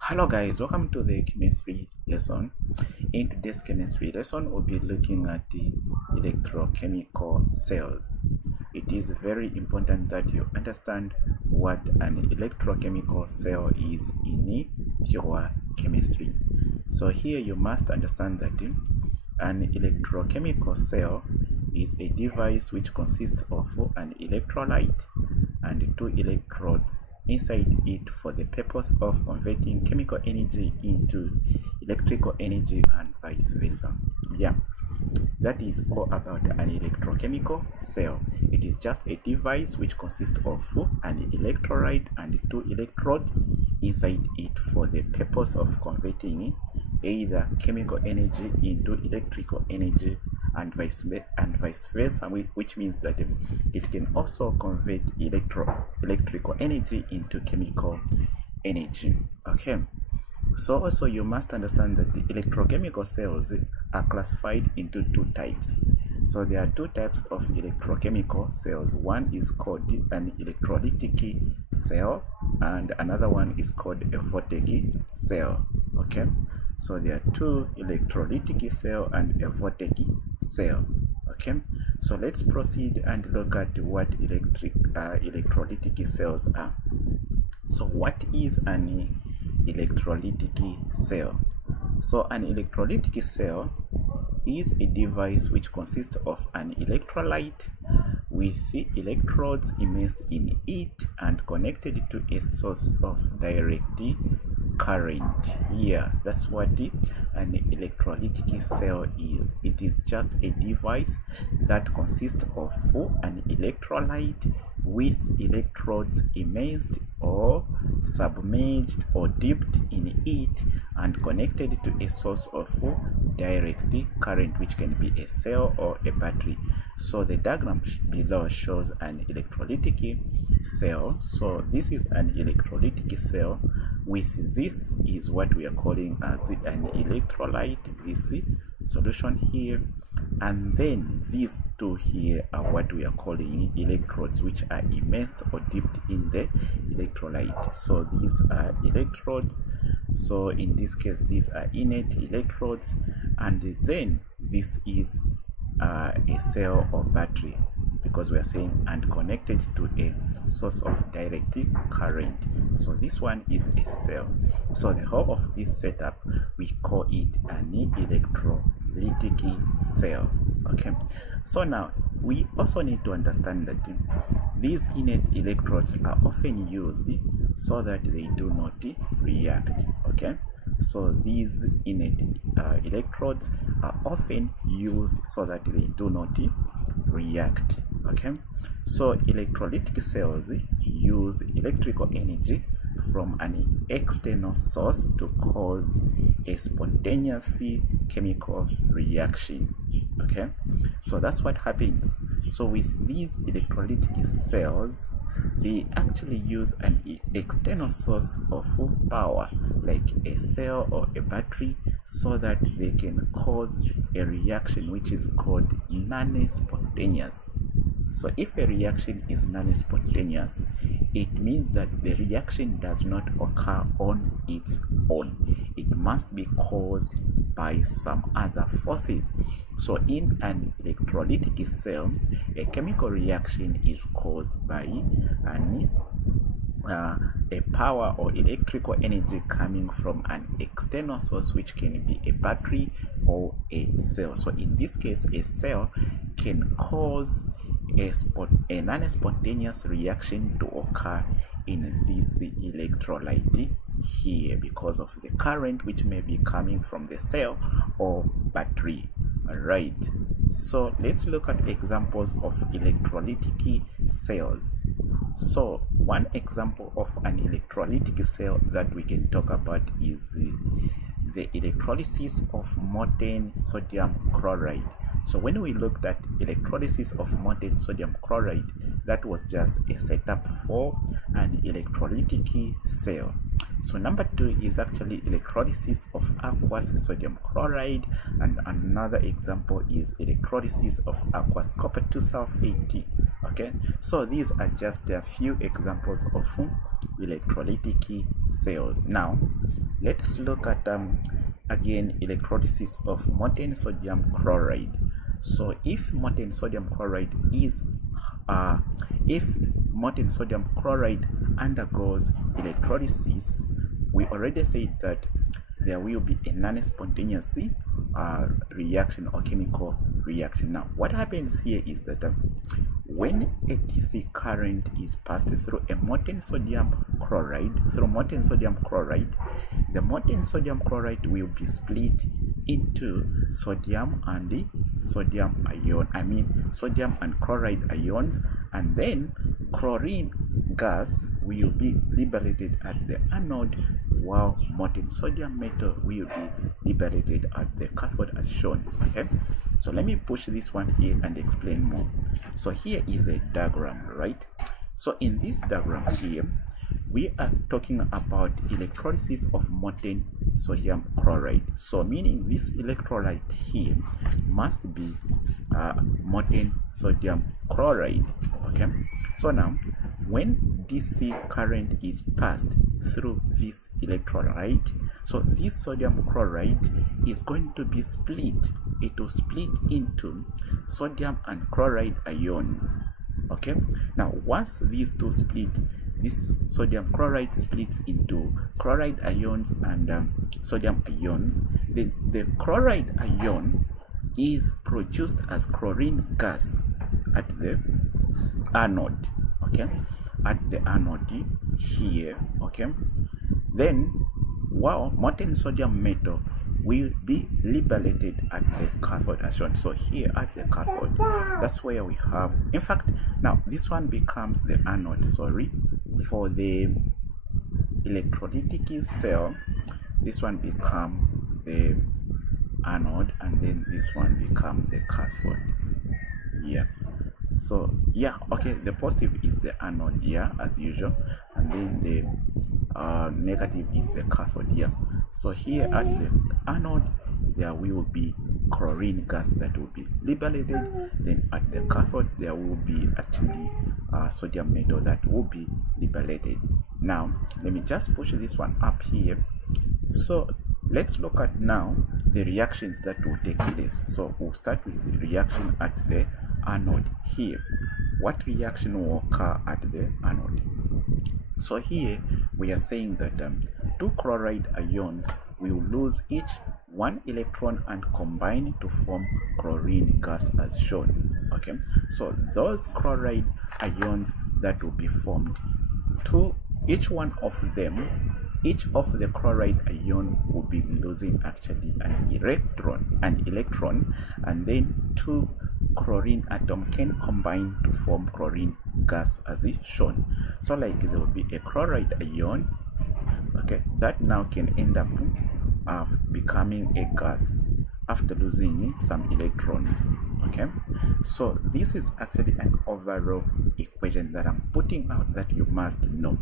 Hello guys, welcome to the chemistry lesson. In today's chemistry lesson, we'll be looking at the electrochemical cells. It is very important that you understand what an electrochemical cell is in pure chemistry. So here you must understand that an electrochemical cell is a device which consists of an electrolyte and two electrodes inside it for the purpose of converting chemical energy into electrical energy and vice versa. Yeah, that is all about an electrochemical cell. It is just a device which consists of an electrolyte and two electrodes inside it for the purpose of converting either chemical energy into electrical energy and vice versa, which means that it can also convert electrical energy into chemical energy. Okay, so also you must understand that the electrochemical cells are classified into two types. So there are two types of electrochemical cells. One is called an electrolytic cell and another one is called a voltaic cell. Okay, so there are two electrolytic cell and a voltaic cell. Okay, so let's proceed and look at what electrolytic cells are. So what is an electrolytic cell? So an electrolytic cell is a device which consists of an electrolyte with the electrodes immersed in it and connected to a source of direct current. Yeah, that's what an electrolytic cell is. It is just a device that consists of an electrolyte with electrodes immersed or submerged or dipped in it and connected to a source of direct current, which can be a cell or a battery. So the diagram below shows an electrolytic cell. So this is an electrolytic cell with this is what we are calling as an electrolyte, this solution here, and then these two here are what we are calling electrodes, which are immersed or dipped in the electrolyte. So these are electrodes, so in this case these are innate electrodes, and then this is a cell or battery, because we are saying and connected to a source of direct current. So this one is a cell. So the whole of this setup, we call it an electrolytic cell. Okay, so now we also need to understand that these innate electrodes are often used so that they do not react. Okay, so these innate electrodes are often used so that they do not react. Okay, so electrolytic cells use electrical energy from an external source to cause a spontaneous chemical reaction. Okay, so that's what happens. So with these electrolytic cells, they actually use an external source of power like a cell or a battery so that they can cause a reaction which is called non-spontaneous. So if a reaction is non-spontaneous, it means that the reaction does not occur on its own. It must be caused by some other forces. So in an electrolytic cell, a chemical reaction is caused by a power or electrical energy coming from an external source, which can be a battery or a cell. So in this case, a cell can cause a non-spontaneous reaction to occur in this electrolyte here because of the current which may be coming from the cell or battery. Alright, so let's look at examples of electrolytic cells. So one example of an electrolytic cell that we can talk about is the electrolysis of molten sodium chloride. So when we looked at electrolysis of molten sodium chloride, that was just a setup for an electrolytic cell. So number two is actually electrolysis of aqueous sodium chloride, and another example is electrolysis of aqueous copper 2 sulfate Okay, so these are just a few examples of electrolytic cells. Now let us look at again electrolysis of molten sodium chloride. So if molten sodium chloride undergoes electrolysis, we already said that there will be a non-spontaneous reaction or chemical reaction. Now what happens here is that when a DC current is passed through a molten sodium chloride, the molten sodium chloride will be split into sodium and sodium and chloride ions, and then chlorine gas will be liberated at the anode, while molten sodium metal will be liberated at the cathode as shown. Okay, so let me push this one here and explain more. So here is a diagram, right? So in this diagram here, we are talking about electrolysis of molten sodium chloride. So meaning this electrolyte here must be molten sodium chloride. Okay, so now when DC current is passed through this electrolyte, so this sodium chloride is going to be split. It will split into sodium and chloride ions. Okay, now once these two split, this sodium chloride splits into chloride ions and sodium ions. Then the chloride ion is produced as chlorine gas at the anode. Okay, at the anode here. Okay, then while molten sodium metal will be liberated at the cathode as shown. So here at the cathode, that's where we have, in fact, now this one becomes the anode, sorry, for the electrolytic cell. This one become the anode, and then this one become the cathode. Yeah, so yeah, okay, the positive is the anode here as usual, and then the negative is the cathode here. So here at the anode there will be chlorine gas that will be liberated, then at the cathode there will be actually sodium metal that will be liberated. Now let me just push this one up here. So let's look at now the reactions that will take place. So we'll start with the reaction at the anode here. What reaction will occur at the anode? So here we are saying that two chloride ions will lose each one electron and combine to form chlorine gas as shown. Okay, so those chloride ions that will be formed, each of the chloride ion will be losing actually an electron, and then two chlorine atom can combine to form chlorine gas as is shown. So like there will be a chloride ion, okay, that now can end up becoming a gas after losing some electrons. Okay, so this is actually an overall equation that I'm putting out that you must know.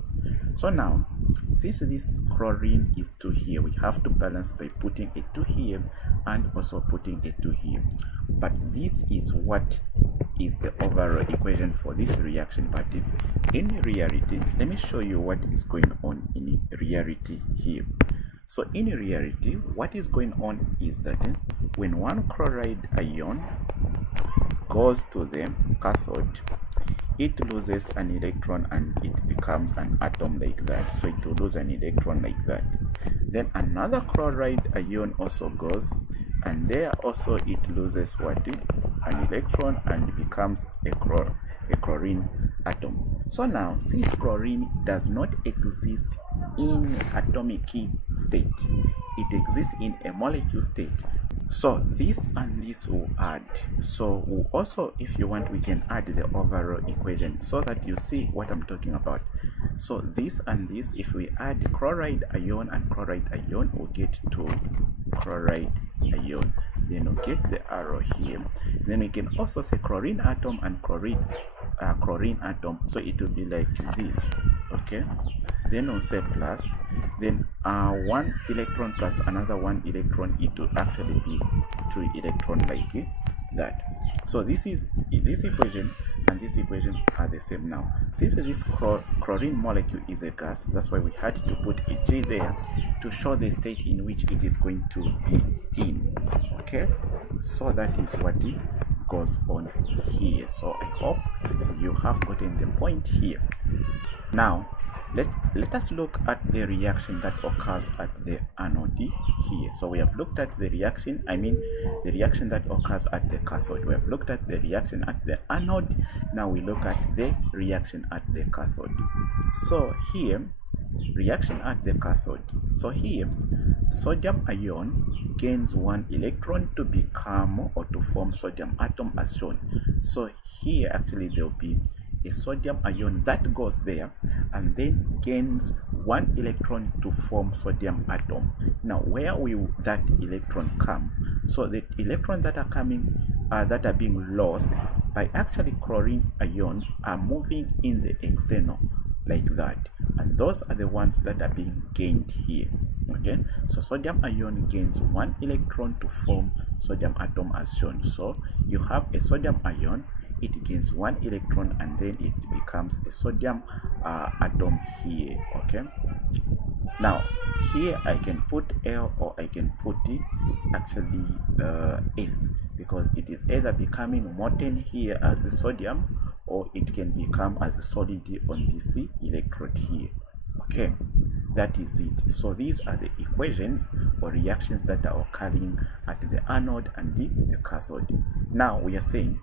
So now, since this chlorine is 2 here, we have to balance by putting a 2 here and also putting a 2 here. But this is what is the overall equation for this reaction. But in reality, let me show you what is going on in reality here. So in reality, what is going on is that when one chloride ion goes to the cathode, it loses an electron and it becomes an atom like that. So it will lose an electron like that. Then another chloride ion also goes, and there also it loses what? An electron and becomes a chlorine atom. So now, since chlorine does not exist in atomic state, it exists in a molecule state. So this and this will add. So we'll also, if you want, we can add the overall equation so that you see what I'm talking about. So this and this, if we add chloride ion and chloride ion, we'll get to chloride ion. Then we'll get the arrow here. Then we can also say chlorine atom and chlorine atom. So it will be like this. Okay. Then we'll say plus. Then one electron plus another one electron, it will actually be 2 electrons like that. So this equation and this equation are the same. Now, since this chlorine molecule is a gas, that's why we had to put a G there to show the state in which it is going to be in. Okay, so that is what it goes on here. So I hope you have gotten the point here. Now let us look at the reaction that occurs at the anode here. So we have looked at the reaction, the reaction that occurs at the cathode. We have looked at the reaction at the anode. Now we look at the reaction at the cathode. So here, reaction at the cathode. So here, sodium ion gains 1 electron to become or to form sodium atom as shown. So here actually there will be a sodium ion that goes there and then gains 1 electron to form sodium atom. Now where will that electron come? So the electrons that are coming that are being lost by actually chlorine ions are moving in the external like that, and those are the ones that are being gained here. Okay, so sodium ion gains 1 electron to form sodium atom as shown. So you have a sodium ion, it gains 1 electron and then it becomes a sodium atom here. Okay, now here I can put L or I can put it actually S, because it is either becoming molten here as a sodium or it can become as a solid on this electrode here. Okay, that is it. So these are the equations or reactions that are occurring at the anode and the cathode. Now we are saying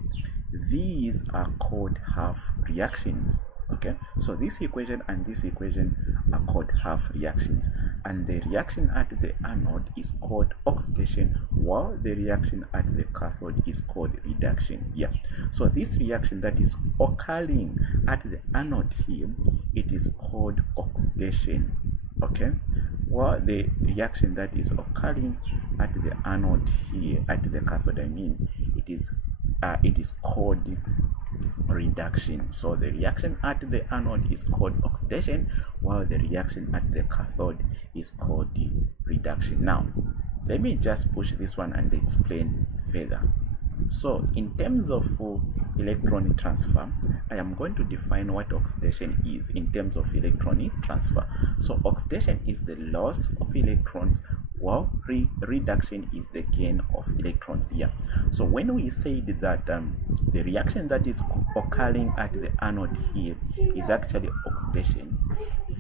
these are called half reactions. Okay, so this equation and this equation are called half reactions, and the reaction at the anode is called oxidation, while the reaction at the cathode is called reduction. Yeah, so this reaction that is occurring at the anode here, it is called oxidation. Okay, while the reaction that is occurring at the anode here, at the cathode it is called reduction. So the reaction at the anode is called oxidation, while the reaction at the cathode is called the reduction. Now let me just push this one and explain further. So in terms of electron transfer, I am going to define what oxidation is in terms of electron transfer. So oxidation is the loss of electrons, while reduction is the gain of electrons here. So when we said that the reaction that is occurring at the anode here is actually oxidation,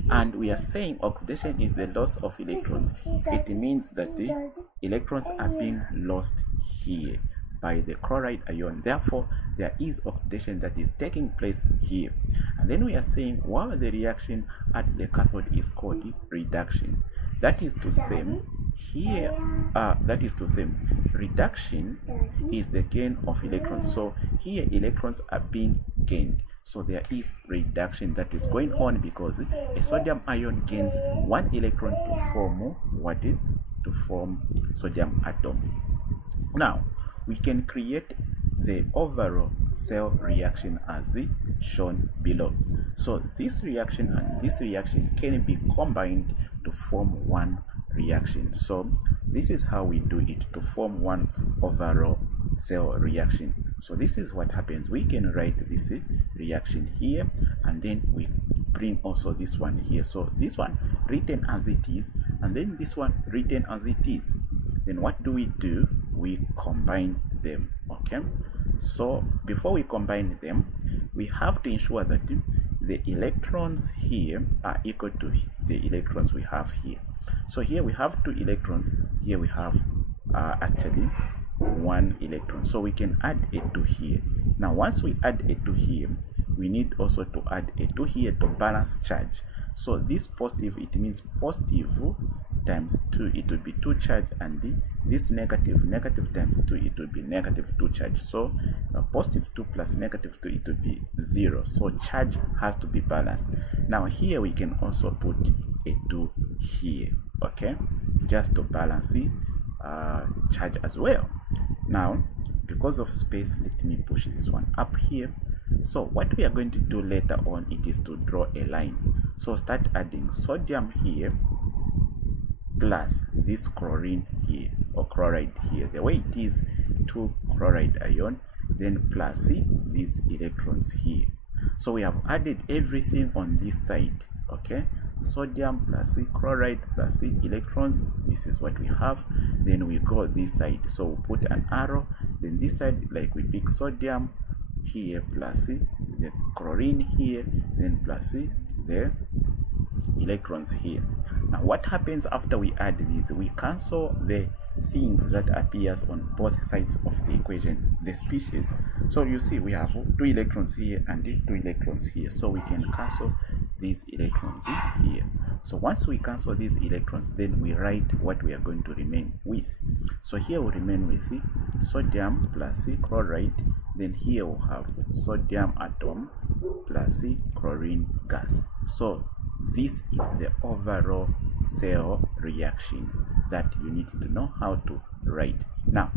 and we are saying oxidation is the loss of electrons, it means that the electrons are being lost here by the chloride ion. Therefore there is oxidation that is taking place here. And then we are saying while the reaction at the cathode is called reduction. That is to say here reduction is the gain of electrons. So here electrons are being gained, so there is reduction that is going on because a sodium ion gains 1 electron to form what? To form sodium atom. Now we can create the overall cell reaction as shown below. So this reaction and this reaction can be combined to form one reaction. So this is how we do it to form one overall cell reaction. So this is what happens. We can write this reaction here, and then we bring also this one here. So this one written as it is, and then this one written as it is. Then what do? We combine them. Okay, so before we combine them, we have to ensure that the electrons here are equal to the electrons we have here. So here we have 2 electrons, here we have actually 1 electron, so we can add a 2 here. Now once we add a 2 here, we need also to add a 2 here to balance charge. So this positive, it means positive times 2, it will be 2 charge, and this negative times 2, it will be negative 2 charge. So positive 2 plus negative 2, it will be 0. So charge has to be balanced. Now here we can also put a 2 here, okay, just to balance the charge as well. Now because of space, let me push this one up here. So what we are going to do later on, it is to draw a line. So start adding sodium here plus this chlorine here, or chloride here, the way it is, 2 chloride ion, then plus these electrons here. So we have added everything on this side, okay? Sodium plus chloride plus electrons, this is what we have. Then we go this side, so we put an arrow. Then this side, like we pick sodium here plus the chlorine here, then plus the electrons here. Now what happens after we add these? We cancel the things that appears on both sides of the equations, the species. So you see we have 2 electrons here and 2 electrons here, so we can cancel these electrons here. So once we cancel these electrons, then we write what we are going to remain with. So here we remain with sodium plus chloride, then here we'll have sodium atom plus chlorine gas. So this is the overall cell reaction that you need to know how to write. Now,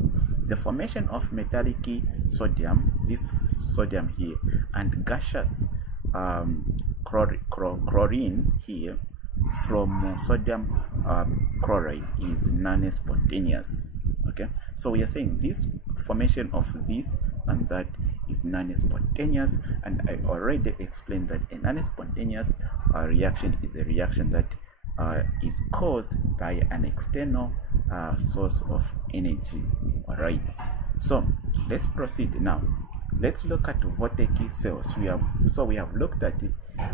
the formation of metallic sodium, this sodium here, and gaseous chlorine here from sodium chloride is non-spontaneous. Okay, so we are saying this formation of this and that is non-spontaneous, and I already explained that a non-spontaneous reaction is a reaction that is caused by an external source of energy. All right, so let's proceed now. Let's look at voltaic cells. We have looked at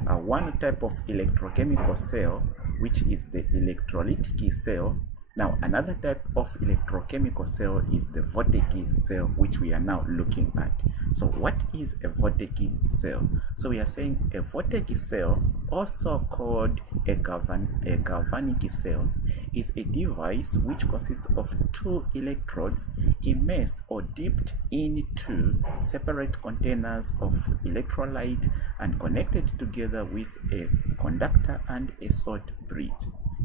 one type of electrochemical cell, which is the electrolytic cell. Now another type of electrochemical cell is the voltaic cell, which we are now looking at. So what is a voltaic cell? So we are saying a voltaic cell, also called a galvanic cell, is a device which consists of 2 electrodes immersed or dipped into separate containers of electrolyte and connected together with a conductor and a salt bridge.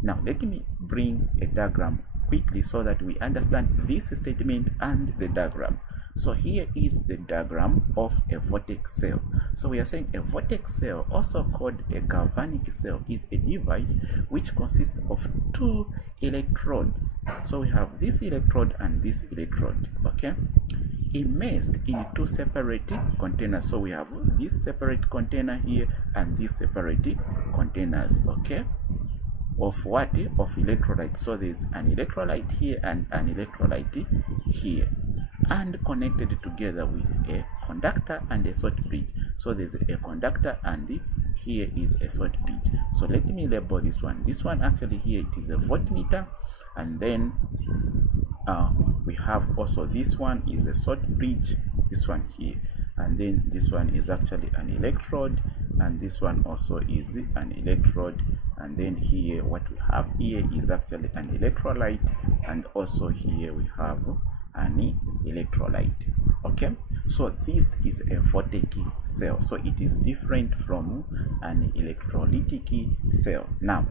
Now let me bring a diagram quickly so that we understand this statement and the diagram. So here is the diagram of a voltaic cell. So we are saying a voltaic cell, also called a galvanic cell, is a device which consists of 2 electrodes. So we have this electrode and this electrode, okay, immersed in 2 separate containers. So we have this separate container here and this separate containers, okay, of what? Of electrolyte. So there's an electrolyte here and an electrolyte here, and connected together with a conductor and a salt bridge. So there's a conductor and here is a salt bridge. So let me label this one. This one actually here it is a voltmeter, and then we have also this one is a salt bridge, this one here, and then this one is actually an electrode, and this one also is an electrode, and then here what we have here is actually an electrolyte, and also here we have an electrolyte. Okay, so this is a voltaic cell, so it is different from an electrolytic cell. Now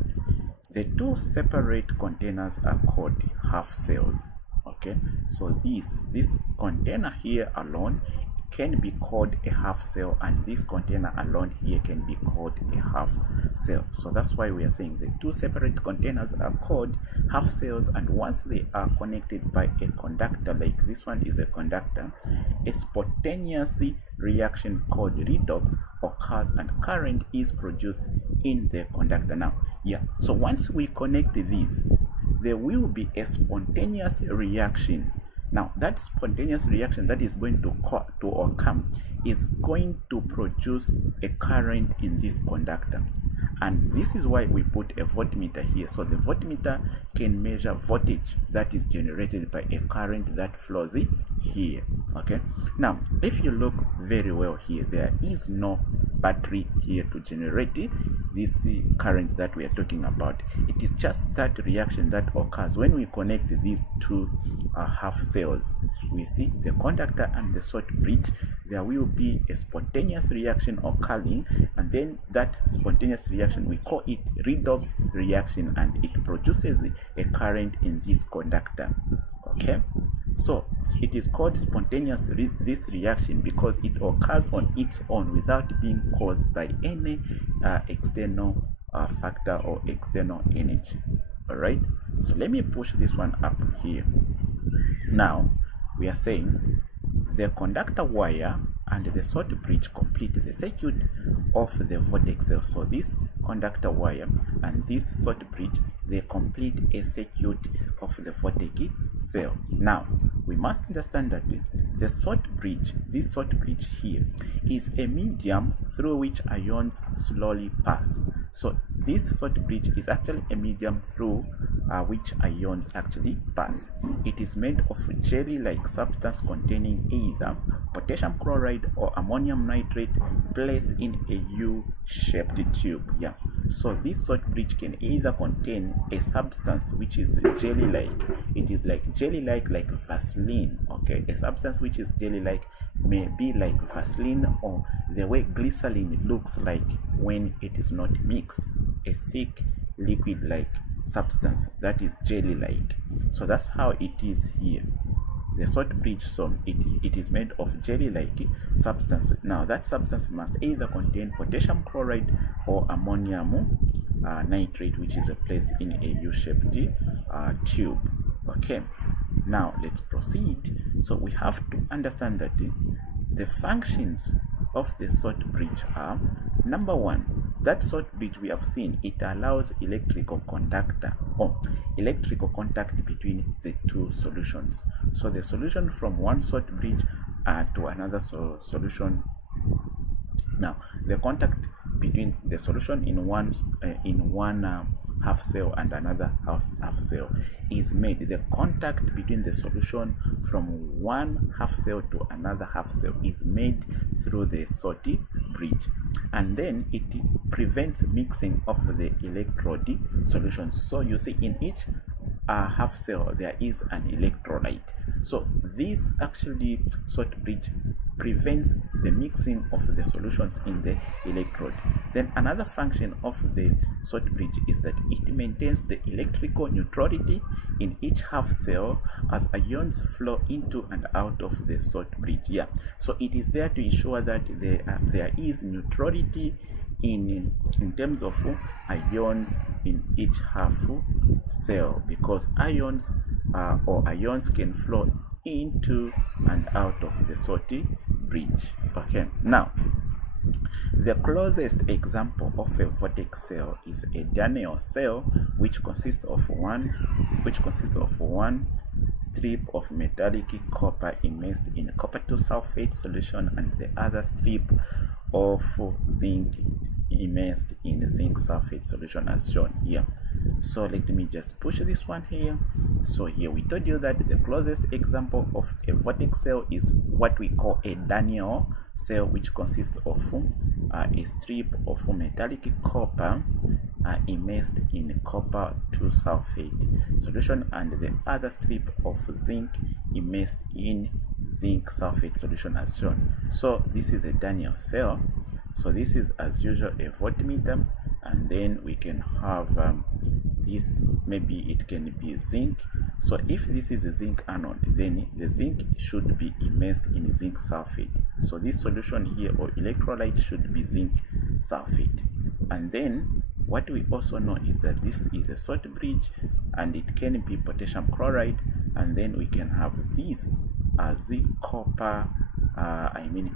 the 2 separate containers are called half cells. Okay, so this container here alone can be called a half cell, and this container alone here can be called a half cell. So that's why we are saying the 2 separate containers are called half cells, and once they are connected by a conductor, like this one is a conductor, a spontaneous reaction called redox occurs and current is produced in the conductor. Now so once we connect these, there will be a spontaneous reaction. Now that spontaneous reaction that is going to occur is going to produce a current in this conductor, and this is why we put a voltmeter here. So the voltmeter can measure voltage that is generated by a current that flows here. Okay, now if you look very well here, there is no battery here to generate this current that we are talking about. It is just that reaction that occurs when we connect these 2 half cells with the conductor and the salt bridge. There will be a spontaneous reaction occurring, and then that spontaneous reaction, we call it redox reaction, and it produces a current in this conductor. Okay, so it is called spontaneous this reaction because it occurs on its own without being caused by any external factor or external energy. All right, so let me push this one up here. Now we are saying the conductor wire and the salt bridge complete the circuit of the voltaic cell. So this conductor wire and this salt bridge, they complete a circuit of the voltaic cell. Now we must understand that the salt bridge, this salt bridge here, is a medium through which ions slowly pass. So this salt bridge is actually a medium through which ions actually pass. It is made of jelly-like substance containing either potassium chloride or ammonium nitrate placed in a U-shaped tube. Yeah. So this salt bridge can either contain a substance which is jelly-like. It is like jelly-like, like Vaseline. Okay, a substance which is jelly-like may be like Vaseline, or the way glycerin looks like when it is not mixed, a thick liquid-like substance that is jelly-like. So that's how it is here. The salt bridge, so it is made of jelly-like substance. Now that substance must either contain potassium chloride or ammonium nitrate, which is placed in a U-shaped tube. Okay, now let's proceed. So we have to understand that the functions of the salt bridge are: number one, that salt bridge we have seen, it allows electrical contact between the two solutions. So the solution from one salt bridge to another solution. Now the contact between the solution in one half cell and another half cell is made. The contact between the solution from one half cell to another half cell is made through the salt bridge, and then it prevents mixing of the electrode solutions. So you see, in each half cell there is an electrolyte. So this actually salt bridge prevents the mixing of the solutions in the electrode. Then another function of the salt bridge is that it maintains the electrical neutrality in each half cell as ions flow into and out of the salt bridge. Yeah, so it is there to ensure that there is neutrality in terms of ions in each half cell, because ions can flow into and out of the salt bridge. Okay, now the closest example of a voltaic cell is a Daniell cell, which consists of one strip of metallic copper immersed in copper 2 sulfate solution and the other strip of zinc immersed in zinc sulfate solution, as shown here. So let me just push this one here. So here we told you that the closest example of a voltaic cell is what we call a Daniell cell, which consists of a strip of metallic copper immersed in copper 2 sulfate solution and the other strip of zinc immersed in zinc sulfate solution, as shown. So this is a Daniell cell. So this is, as usual, a voltmeter, and then we can have this, maybe it can be zinc. So if this is a zinc anode, then the zinc should be immersed in zinc sulfate. So this solution here, or electrolyte, should be zinc sulfate. And then what we also know is that this is a salt bridge and it can be potassium chloride, and then we can have this as the copper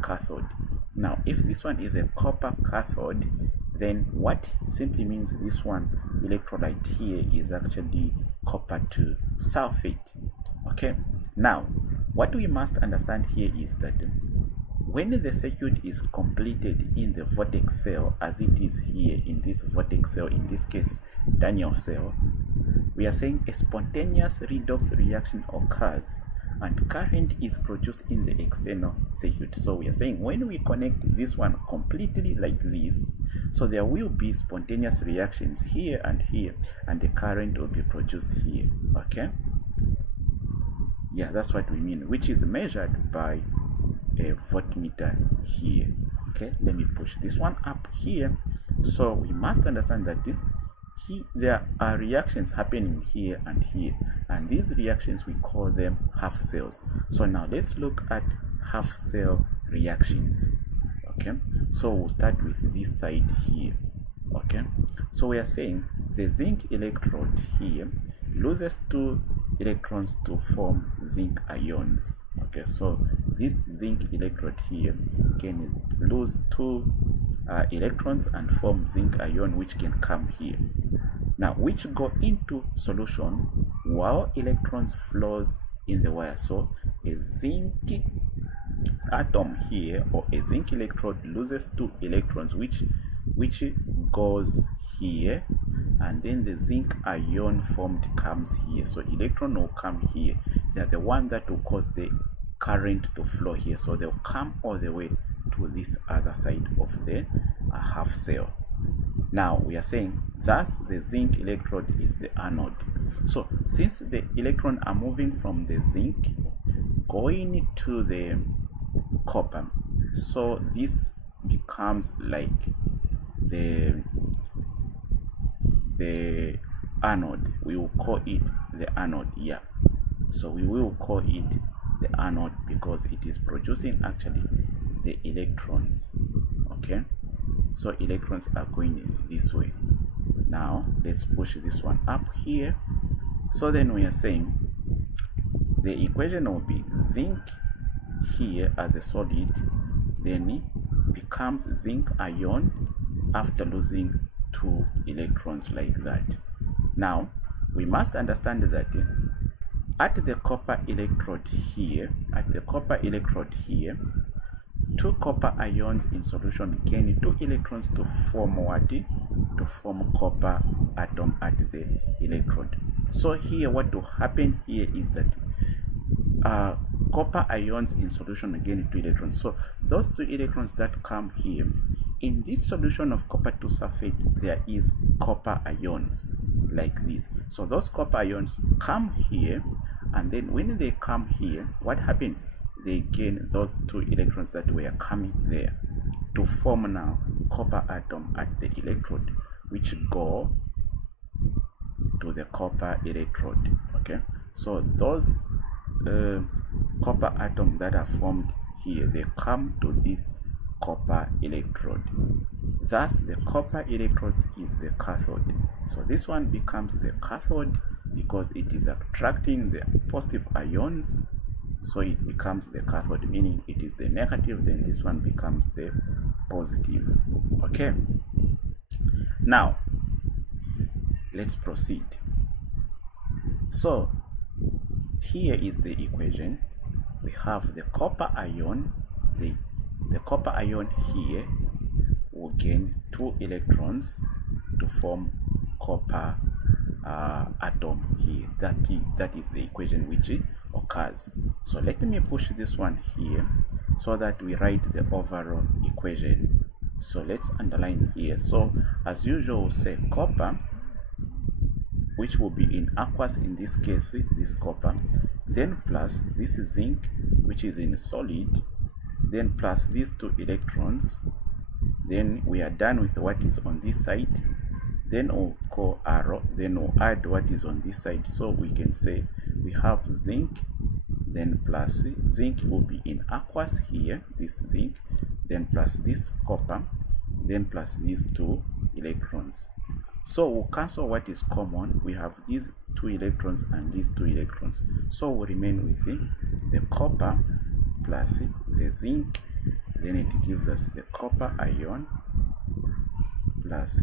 cathode. Now if this one is a copper cathode, then what simply means this one electrolyte here is actually copper 2 sulfate. Okay, now what we must understand here is that when the circuit is completed in the voltaic cell, as it is here in this voltaic cell, in this case Daniell cell, we are saying a spontaneous redox reaction occurs and current is produced in the external circuit. So we are saying when we connect this one completely like this, so there will be spontaneous reactions here, and the current will be produced here. Okay, yeah, that's what we mean, which is measured by a voltmeter here. Okay, let me push this one up here. So we must understand that there are reactions happening here, and these reactions we call them half cells. So now let's look at half cell reactions. Okay, so we'll start with this side here. Okay, so we are saying the zinc electrode here loses 2 electrons to form zinc ions. Okay, so this zinc electrode here can lose 2 electrons and form zinc ion, which can come here now, which go into solution while electrons flows in the wire. So a zinc atom here, or a zinc electrode, loses 2 electrons, which goes here, and then the zinc ion formed comes here. So electron will come here. They're the one that will cause the current to flow here, so they'll come all the way to this other side of the half cell. Now we are saying thus the zinc electrode is the anode. So since the electrons are moving from the zinc going to the copper, so this becomes like the anode. We will call it the anode. Yeah, so we will call it the anode because it is producing actually the electrons. Okay, so electrons are going this way. Now let's push this one up here. So then we are saying the equation will be zinc here as a solid, then becomes zinc ion after losing 2 electrons like that. Now we must understand that at the copper electrode here, 2 copper ions in solution gain 2 electrons to form what? To form copper atom at the electrode. So here what will happen here is that copper ions in solution gain 2 electrons. So those 2 electrons that come here, in this solution of copper 2 sulfate, there is copper ions like this. So those copper ions come here, and then when they come here, what happens? They gain those 2 electrons that were coming there to form now copper atom at the electrode, which go to the copper electrode. Okay, so those copper atoms that are formed here, they come to this copper electrode. Thus the copper electrode is the cathode. So this one becomes the cathode because it is attracting the positive ions, so it becomes the cathode, meaning it is the negative, then this one becomes the positive. Okay, now let's proceed. So here is the equation. We have the copper ion. The copper ion here will gain 2 electrons to form copper atom here. That is the equation which occurs. So let me push this one here so that we write the overall equation. So let's underline here. So as usual, we'll say copper, which will be in aqueous in this case, this copper, then plus this is zinc, which is in solid, then plus these 2 electrons. Then we are done with what is on this side. Then we'll call arrow, then we'll add what is on this side. So we can say we have zinc, then plus zinc will be in aqueous here, this zinc, then plus this copper, then plus these 2 electrons. So we'll cancel what is common. We have these 2 electrons and these 2 electrons. So we'll remain with the copper plus the zinc, then it gives us the copper ion plus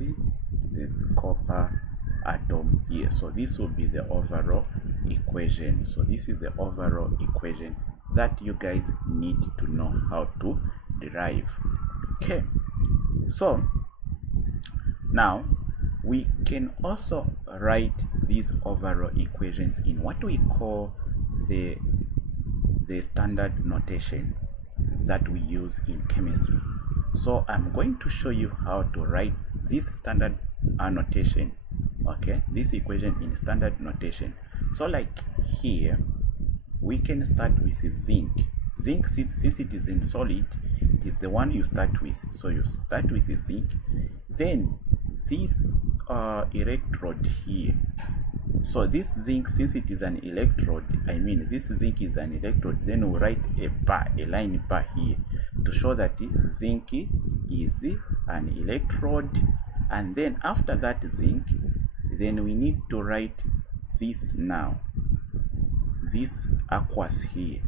this copper atom here. So this will be the overall equation. So this is the overall equation that you guys need to know how to derive. Okay, so now we can also write these overall equations in what we call the standard notation that we use in chemistry. So I'm going to show you how to write this standard notation, okay, this equation in standard notation. So like here we can start with zinc. Zinc, since it is in solid, it is the one you start with. So you start with the zinc, then this electrode here. So this zinc, since it is an electrode, this zinc is an electrode, then we'll write a bar, a line bar here to show that zinc is an electrode. And then after that zinc, then we need to write this now. this aqueous here.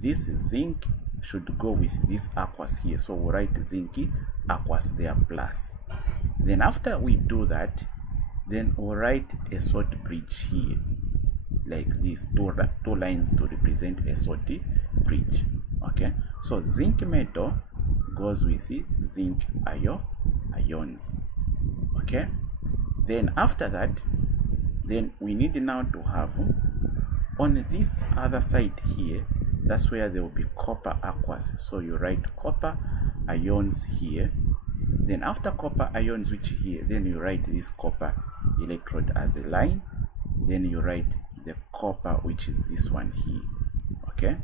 This zinc should go with this aqueous here. So we'll write zinc aqueous there plus. Then after we do that, then we'll write a salt bridge here, like this, two lines to represent a salt bridge. Okay, so zinc metal goes with zinc ions. Okay, then after that, then we need now to have on this other side here, that's where there will be copper aqueous. So you write copper ions here. Then after copper ions, which here, then you write this copper electrode as a line. Then you write the copper, which is this one here. Okay,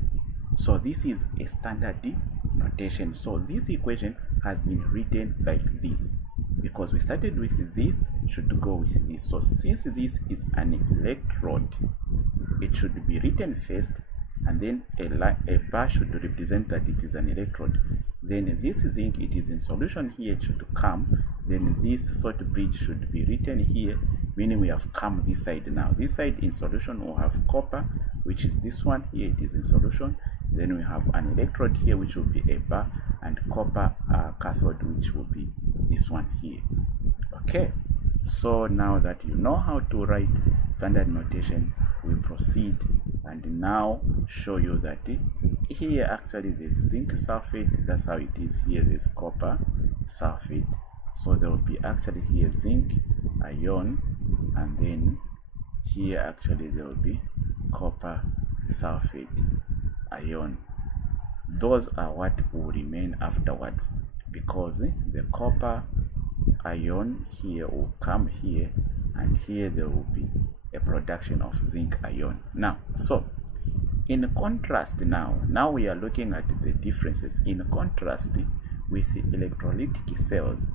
so this is a standard notation. So this equation has been written like this because we started with this should go with this. So since this is an electrode, it should be written first, and then a bar should represent that it is an electrode. Then this zinc, it is in solution here, it should come. Then this salt bridge should be written here, meaning we have come this side now. This side in solution will have copper, which is this one here, it is in solution. Then we have an electrode here, which will be a bar, and copper cathode, which will be this one here. Okay, so now that you know how to write standard notation, we proceed and now show you that here actually there's zinc sulfate. That's how it is. Here there's copper sulfate. So there will be actually here zinc ion, and then here actually there will be copper sulfate ion. Those are what will remain afterwards, because the copper ion here will come here, and here there will be a production of zinc ion. Now, so in contrast, now we are looking at the differences. In contrast with electrolytic cells,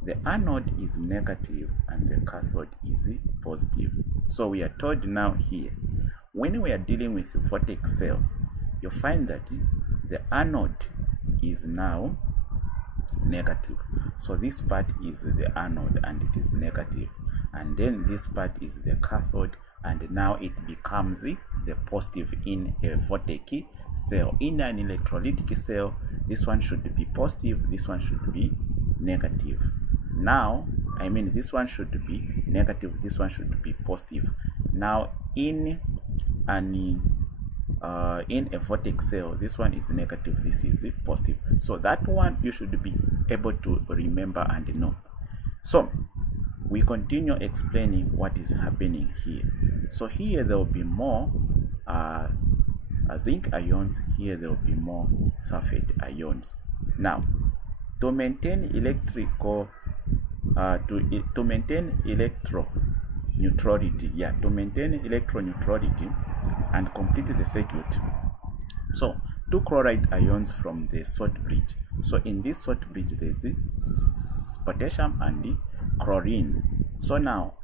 the anode is negative and the cathode is positive. So we are told now here, when we are dealing with voltaic cell, you find that the anode is now negative. So this part is the anode and it is negative, and then this part is the cathode, and now it becomes the positive in a voltaic cell. In an electrolytic cell, this one should be positive, this one should be negative. Now, I mean, this one should be negative, this one should be positive. Now, in a voltaic cell, this one is negative, this is positive. So that one you should be able to remember and know. So we continue explaining what is happening here. So here there will be more zinc ions, here there will be more sulfate ions. Now, to maintain electrical to maintain electroneutrality, to maintain electroneutrality and complete the circuit, so 2 chloride ions from the salt bridge. So in this salt bridge there is potassium and the chlorine. So now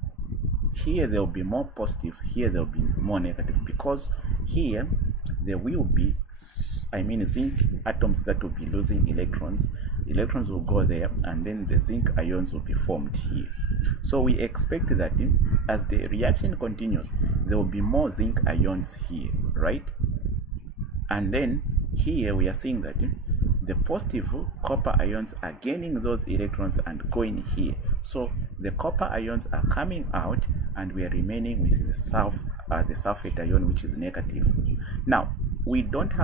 here there will be more positive, here there will be more negative, because here there will be, I mean, zinc atoms that will be losing electrons. Electrons will go there, and then the zinc ions will be formed here. So we expect that as the reaction continues, there will be more zinc ions here, right? And then here we are seeing that the positive copper ions are gaining those electrons and going here. So the copper ions are coming out, and we are remaining with the sulfate ion, which is negative. Now, we don't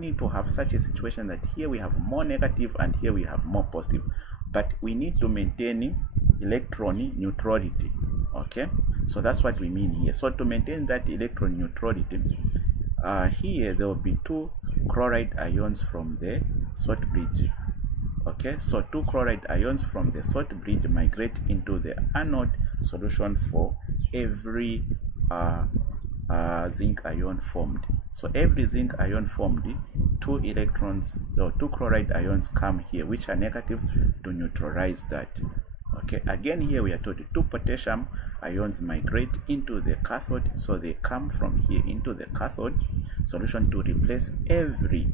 need to have such a situation that here we have more negative and here we have more positive, but we need to maintain electron neutrality. Okay, so that's what we mean here. So to maintain that electron neutrality, here there will be 2 chloride ions from the salt bridge. Okay, so 2 chloride ions from the salt bridge migrate into the anode solution for every zinc ion formed. So every zinc ion formed, 2 electrons or 2 chloride ions come here, which are negative, to neutralize that. Okay, again here we are told 2 potassium ions migrate into the cathode, so they come from here into the cathode solution to replace every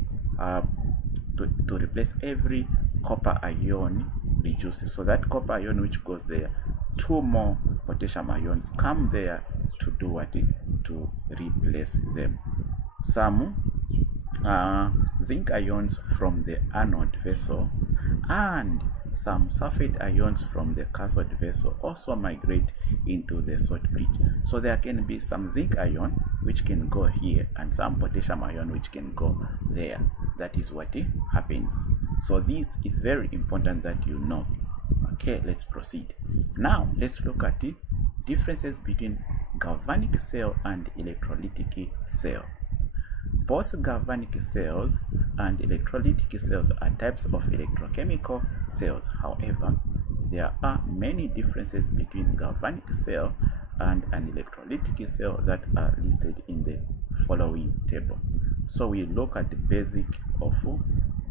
copper ion reduced. So that copper ion which goes there, 2 more potassium ions come there to do what? To replace them. Some zinc ions from the anode vessel and some sulfate ions from the cathode vessel also migrate into the salt bridge. So there can be some zinc ion which can go here and some potassium ion which can go there. That is what happens. So this is very important that you know. Okay, let's proceed. Now let's look at the differences between galvanic cell and electrolytic cell. Both galvanic cells and electrolytic cells are types of electrochemical cells. However, there are many differences between galvanic cell and an electrolytic cell that are listed in the following table. So we look at the basic of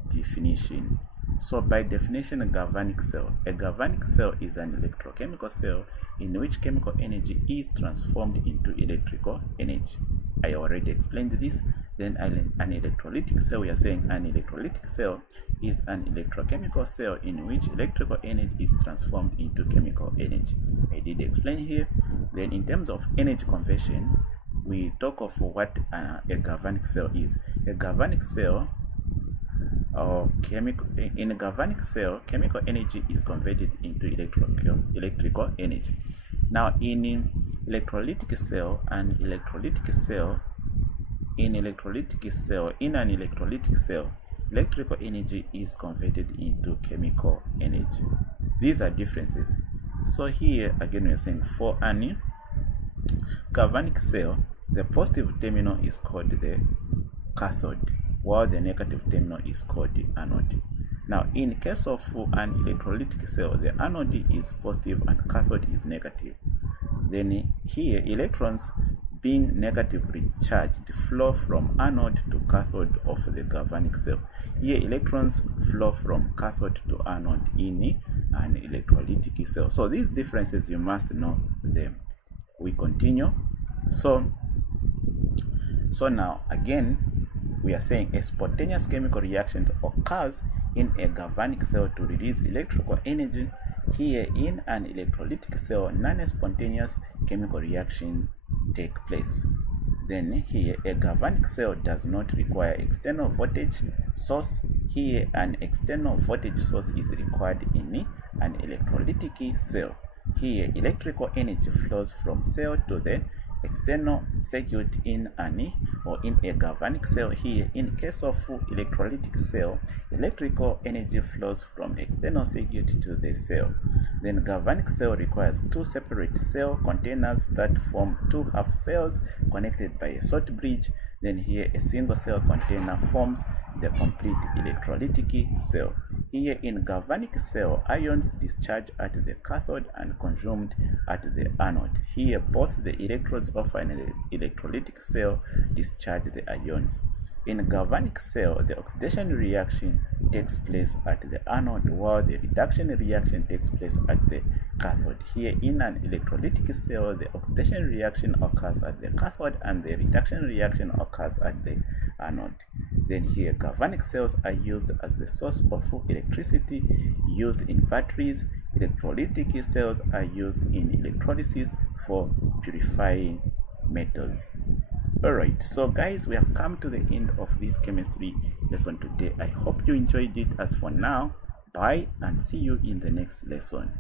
definition. So by definition, a galvanic cell is an electrochemical cell in which chemical energy is transformed into electrical energy. I already explained this. Then an electrolytic cell, we are saying an electrolytic cell is an electrochemical cell in which electrical energy is transformed into chemical energy. I did explain here. Then in terms of energy conversion, we talk of what a galvanic cell is. A galvanic cell in a galvanic cell, chemical energy is converted into electrical energy. Now in an electrolytic cell, electrical energy is converted into chemical energy. These are differences. So here again we are saying for an galvanic cell, the positive terminal is called the cathode, while the negative terminal is called the anode. Now in case of an electrolytic cell, the anode is positive and cathode is negative. Then here electrons being negatively charged flow from anode to cathode of the galvanic cell. Here electrons flow from cathode to anode in an electrolytic cell. So these differences, you must know them. We continue. So now again we are saying a spontaneous chemical reaction occurs in a galvanic cell to release electrical energy. Here in an electrolytic cell, non-spontaneous chemical reaction take place. Then here a galvanic cell does not require external voltage source. Here an external voltage source is required in an electrolytic cell. Here electrical energy flows from cell to the external circuit in a galvanic cell. Here in case of electrolytic cell, electrical energy flows from external circuit to the cell. Then galvanic cell requires two separate cell containers that form two half cells connected by a salt bridge. Then here a single cell container forms the complete electrolytic cell. Here in galvanic cell, ions discharge at the cathode and consumed at the anode. Here both the electrodes of an electrolytic cell discharge the ions. In a galvanic cell, the oxidation reaction takes place at the anode, while the reduction reaction takes place at the cathode. Here in an electrolytic cell, the oxidation reaction occurs at the cathode and the reduction reaction occurs at the anode. Then here galvanic cells are used as the source of electricity used in batteries. Electrolytic cells are used in electrolysis for purifying metals. Alright, so guys, we have come to the end of this chemistry lesson today. I hope you enjoyed it. As for now, bye and see you in the next lesson.